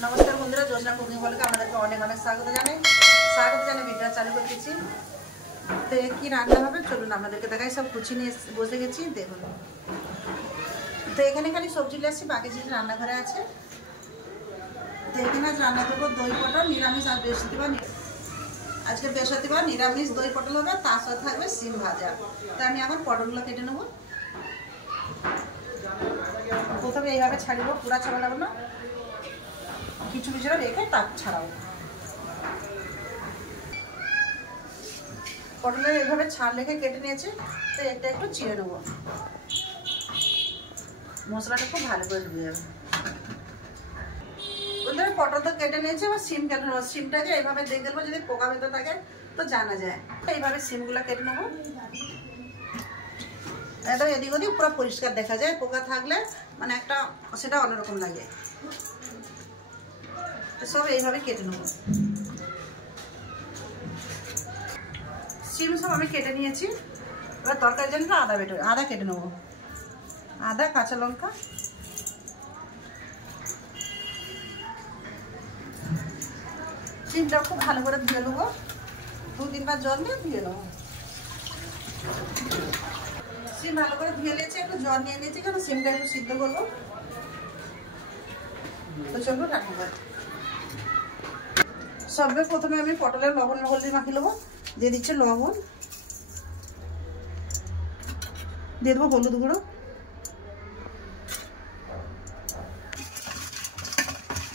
नमस्कार बंधुरा जोशना कुकिंग ब्लगे आपनादेरके अनेक अनेक स्वागत जानाई भिडियो चालू कर दिएछि। तो कि रान्ना होबे चलुन आपनादेरके देखाई। सब कुचि निये बसे गेछि देखुन। तो एखाने खाली सब्जी निये आसछि, बाकी जिनिस रान्नाघरे आछे। तो एखाने आज रान्ना करब दई पटल निरामिष। आज बृहस्पतिवार, आज के बृहस्पतिवार निरामिष दई पटल होबे, तार साथे थाकबे सिम भाजा। तो आमि एखन पटलगुलो केटे नेब। प्रथमे এইভাবে ছাড়িব, পুরা ছাড়াবো না, কিছু কিছু রেখে তারপর ছাড়াবো। পটলের এইভাবে ছাড় রেখে কেটে নিয়েছি। তো একটা একটু চিড়ে নেব, মশলাটা খুব ভালো করে ঢুকে যাবে। বন্ধুরা পটল তো কেটে নিয়েছি, এবার সিম কেটে নেবো। সিমটাকে এইভাবে দেখে দেবো, যদি পোকা ভেতরে থাকে তো জানা যায়। এইভাবে সিমগুলো কেটে নেবো। একদম এদিক ওদিক পুরো পরিষ্কার দেখা যায়, পোকা থাকলে মানে একটা সেটা অন্যরকম লাগে। सब এইভাবে কেটে নেব। সিম সব আমি কেটে নিয়েছি। এবার তরকারির জন্য আদা কেটে নেব। আদা, কাঁচা লঙ্কা, সিমটা খুব ভালো করে ধুয়ে নেবো। 2-3 বার জল দিয়ে ধুয়ে নেবো। সিম ভালো করে ধুয়ে নিয়েছি, একটু জল নিয়ে নিয়েছি কারণ সিমটা একটু সিদ্ধ করবো। তো চলবো রান্না করে। सबसे प्रथम हमें पटलेर लवण हल्दी माखी लेब। दिए दिच्छे लवण, दिए देव हलुद गुड़ो,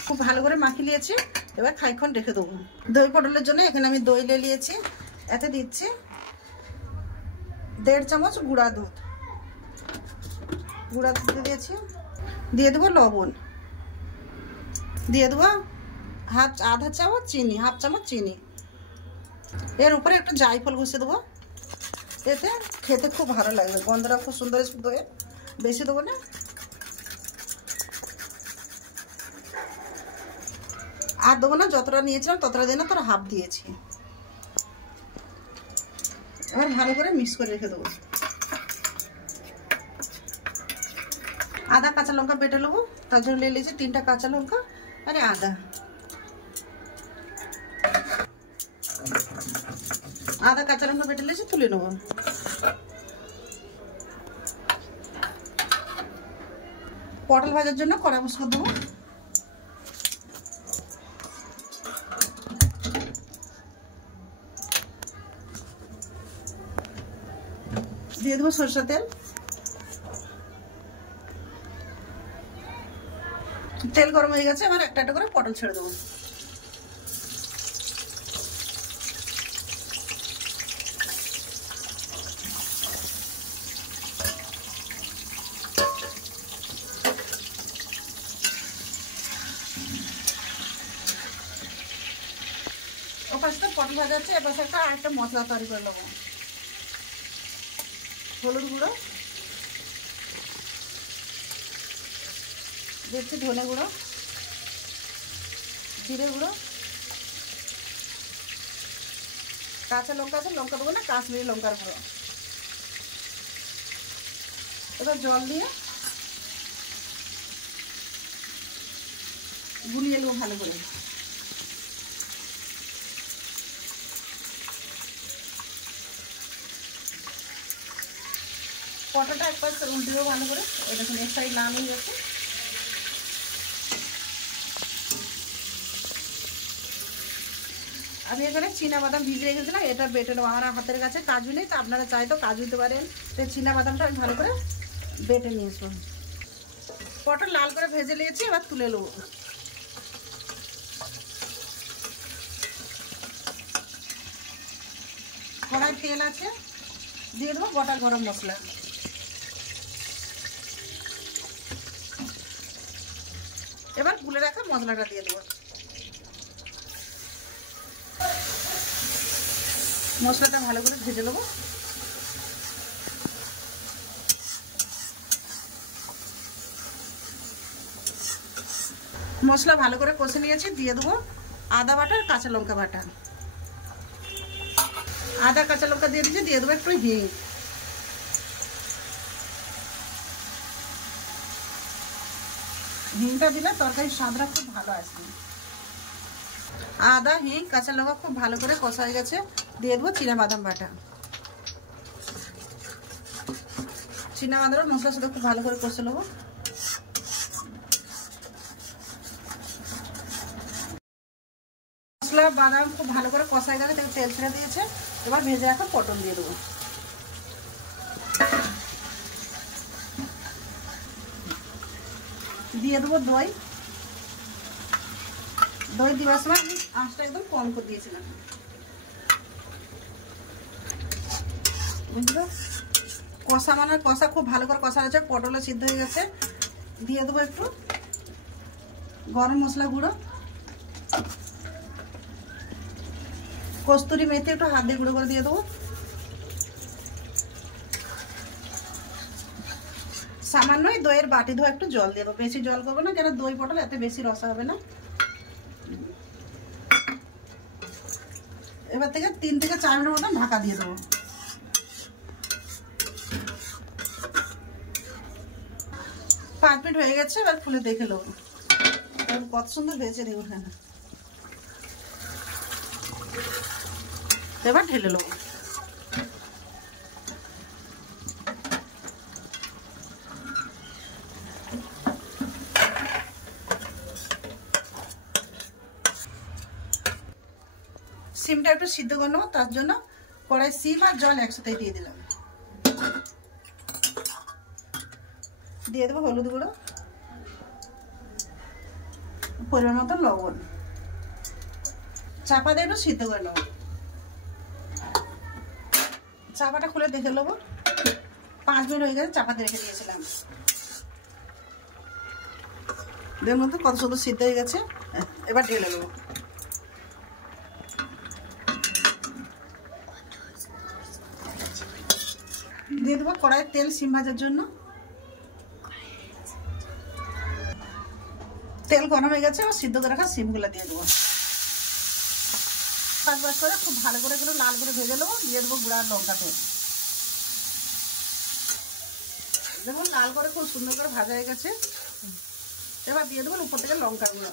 खूब भालो करे माखी लिएछि। एबार खानिकक्षण रेखे देब। दई पटलेर जोन्नो एखाने आमि दई ले निएछि। एते दिচ্ছি 1.5 চামচ गुड़ा दूध। गुड़ा दूध दिएछि। दिए देव लवण, दिए देव आधा चामच चीनी, हाफ चामच चीनी। एर ऊपर एक जायफल घुषे देव। एते खेते खूब भालो लागবে, गंधटा खूब सुंदर शुद्ध है। बेशी देव ना, আর দেব না। যতটা নিয়েছিলাম ততটা দিয়ে না, তোর হাফ দিয়েছি। এবার ভালো করে মিক্স করে রেখে দেব। আদা কাঁচা লঙ্কা বেটে নেব। তার জন্য নিয়ে নিয়েছি 3টা কাঁচা লঙ্কা আর আদা। आधा काचा लंका बेटे लेছি তুলে নেব। পটল ভাজার জন্য কড়া বসিয়ে দেব। দিয়ে দেব সরষের তেল। তেল গরম হয়ে গেছে, এবার একটা একটা করে পটল ছেড়ে দেব। पटल भाजा एक मसला तैरी कर लेब। हलुद गुड़ो दिচ্ছি, धने गुड़ो, जिरे गुड़ो, काँचा लंका আছে लंका देবো না, काश्मीरी लंकार गुड़ो। এবার জল দিয়ে গুলিয়ে নেব ভালো করে। পটলটা একবার উল্টে দেবো ভালো করে। এই দেখুন এক সাইড লাল হয়ে গেছে। আমি এখানে চীনা বাদাম ভিজিয়ে রেখেছিলাম, এটা বেটে নেবো। আমার হাতের কাছে কাজু নেই, তো আপনারা চাই তো কাজু দিতে পারেন। তো চীনা বাদামটা আমি ভালো করে বেটে নিয়েছি। পটল লাল করে ভেজে নিয়েছি, এবার তুলে নেবো। কড়াই তেল আছে, দিয়ে দেবো গোটা গরম মশলা। এবার গুলে রাখা মশলাটা দিয়ে দেবো। মশলাটা ভালো করে ভেজে নেবো। মশলা ভালো করে কষে নিয়েছি। দিয়ে দেবো আদা বাটা আর কাঁচা লঙ্কা বাটা। আদা কাঁচা লঙ্কা দিয়ে দিয়েছি। দিয়ে দেবো একটু হিং। হিংটা দিলে তরকারির স্বাদটা খুব ভালো আসবে। আদা, হিং, কাঁচা লঙ্কা খুব ভালো করে কষা হয়ে গেছে, দিয়ে দেবো চীনাবাদাম বাটা। চীনাবাদাম মশলার সাথে খুব ভালো করে কষে নেবো। মশলা বাদাম খুব ভালো করে কষা হয়ে গেছে, তেল ছেড়ে দিয়েছে। এবার ভেজে রাখা পটল দিয়ে দেবো। দিয়ে দেবো দই। দই দেওয়ার সময় আঁচটা একদম কম করে দিয়েছিলাম, বুঝলো? কষা মানে কষা খুব ভালো করে কষা হয়েছে, পটলও সিদ্ধ হয়ে গেছে। দিয়ে দেবো একটু গরম মশলা গুঁড়ো, কস্তুরি মেথি একটু হাত দিয়ে গুঁড়ো করে দিয়ে দেবো। সামান্যই দইয়ের বাটি ধোয়া একটু জল দিয়ে দেবো, বেশি জল করবো না, কেন দই পটল এতে বেশি রসা হবে না। এবার থেকে 3 থেকে 4 মিনিট মতন ঢাকা দিয়ে দেবো। 5 মিনিট হয়ে গেছে, এবার খুলে দেখে নেবো কত সুন্দর ভেজে দেবো। হ্যাঁ, এবার ঢেলে নেবো। সিমটা একটু সিদ্ধ করে নেবো, তার জন্য কড়াই সিম আর জল একসাথে দিয়ে দিলাম। দিয়ে দেবো হলুদ গুঁড়ো, পরিমাণ মতো লবণ, চাপা দিয়ে একটু সিদ্ধ করে নেবো। চাপাটা খুলে দেখে নেবো, 5 মিনিট হয়ে গেছে, চাপাতে রেখে দিয়েছিলাম। দেখুন তো কত সুন্দর সিদ্ধ হয়ে গেছে। এবার ঢেলে নেবো। দিয়ে দেবো কড়াইয়ের তেল সিম ভাজার জন্য। তেল গরম হয়ে গেছে, এবার সিদ্ধ করে রাখা সিমগুলো দিয়ে দেবো। 5 করে খুব ভালো করে এগুলো লাল করে ভেজে নেবো। দিয়ে দেবো গুঁড়া লঙ্কা তেল। দেখুন লাল করে খুব সুন্দর করে ভাজা হয়ে গেছে। এবার দিয়ে দেবো উপর থেকে লঙ্কা গুঁড়ো,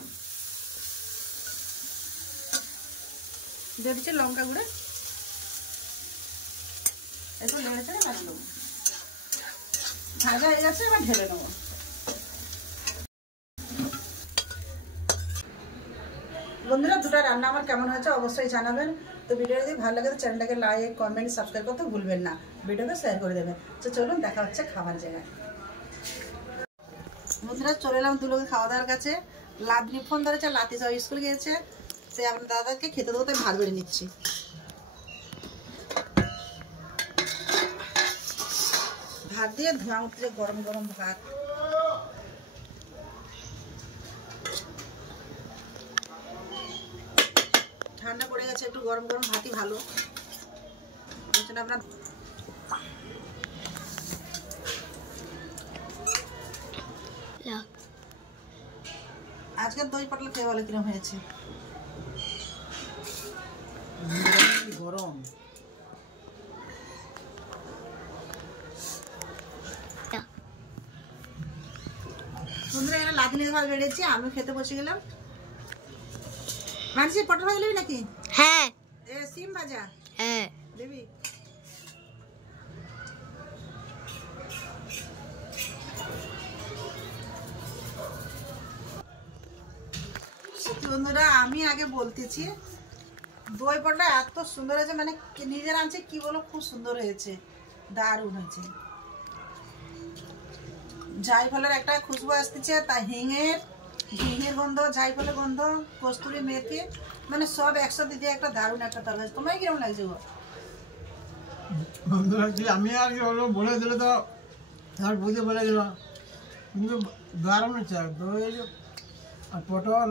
দিয়ে দিচ্ছি লঙ্কা গুঁড়ো, একটু নেড়ে চেড়ে ভাজে নেবো। ভাজা হয়ে গেছে, এবার ঢেলে নেবো। বন্ধুরা, দুটো রান্না আমার কেমন হয়েছে অবশ্যই জানাবেন। তো ভিডিও যদি ভালো লাগে তো চ্যানেলটাকে লাইক, কমেন্ট, সাবস্ক্রাইব করতে ভুলবেন না। ভিডিওকে শেয়ার করে দেবেন। তো চলুন দেখা হচ্ছে খাবার জায়গায়। বন্ধুরা, চলে এলাম দুলোকে খাওয়া দাওয়ার কাছে। লাভলি ফোন ধরেছে, লাতি সব স্কুল গিয়েছে, সে আপনার দাদাকে খেতে দেবো, তাই ভাত বেড়ে নিচ্ছি। ভাত দিয়ে ধোঁয়া উঠছে, গরম গরম ভাত। ঠান্ডা পড়ে গেছে, একটু গরম গরম ভাতই ভালো। আপনার আজকে দই পটল খেয়ে বলে কিরম হয়েছে? গরম। বন্ধুরা, এখানে লাদিনে ভাত বেড়েছি, আমি খেতে বসে গেলাম। মানসি, পটল ভাজা নিবি নাকি? হ্যাঁ। সিম ভাজা? হ্যাঁ। দিবি? বন্ধুরা, আমি আগে বলতেছি দই পটল এত সুন্দর হয়েছে, মানে নিজের আনছে কি বলো, খুব সুন্দর হয়েছে, দারুণ হয়েছে। জায়ফলের একটা খুশবু আসতেছে, তা হিঙের গন্ধ, জায়ফলের গন্ধ, কস্তুরি মেথি, মানে সব একসাথে দিয়ে একটা দারুণ একটা তরকারি। তোমার কিরকম লাগছে গো? বন্ধুরা, কি আমি আর কি হলো বলে দিলে তো আর বুঝে বলে দিল, কিন্তু দারুণ হচ্ছে। দই আর পটল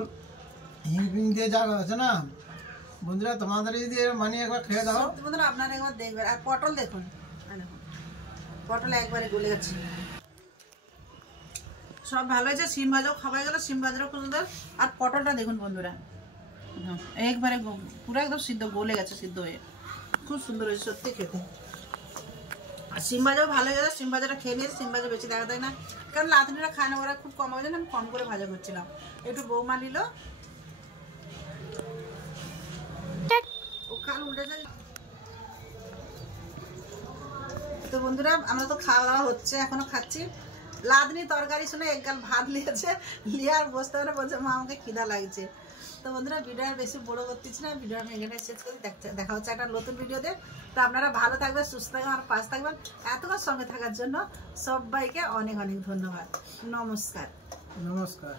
হিং ফিং দিয়ে যা আছে না, বন্ধুরা তোমাদের যদি মানে একবার খেয়ে দাও। বন্ধুরা, আপনারা একবার দেখবেন। আর পটল দেখুন, পটল একবারে গলে গেছে, সব ভালো হয়েছে। সিম ভাজাও খাওয়া গেল, সিম ভাজারও খুব সুন্দর। আর পটলটা দেখুন বন্ধুরা, একবারে পুরো একদম সিদ্ধ গলে গেছে, সিদ্ধ হয়ে খুব সুন্দর হয়েছে সত্যি খেতে। আর সিম ভাজাও ভালো হয়ে গেছে, সিম ভাজাটা খেয়ে নিয়েছে, সিম ভাজা বেশি দেখা যায় না, কারণ লাতনিরা খায় না, ওরা খুব কম হয়ে যায় না, আমি কম করে ভাজা করছিলাম। একটু বৌমা নিল, ও কাল উল্টে যায়। তো বন্ধুরা আমরা তো খাওয়া দাওয়া হচ্ছে, এখনো খাচ্ছি। লাদনি তরকারি শুনে একগাল ভাত নিয়েছে, নিয়ে আর বসতে পারে, বলছে মা আমাকে খিদা লাগছে। তো বন্ধুরা ভিডিও আর বেশি বড় করতেছি না, ভিডিও আমি এখানে শেষ করি। দেখা হচ্ছে একটা নতুন ভিডিওতে। তো আপনারা ভালো থাকবেন, সুস্থ থাকবেন, আর পাশে থাকবেন। এতক্ষণ সঙ্গে থাকার জন্য সবাইকে অনেক অনেক ধন্যবাদ। নমস্কার। নমস্কার।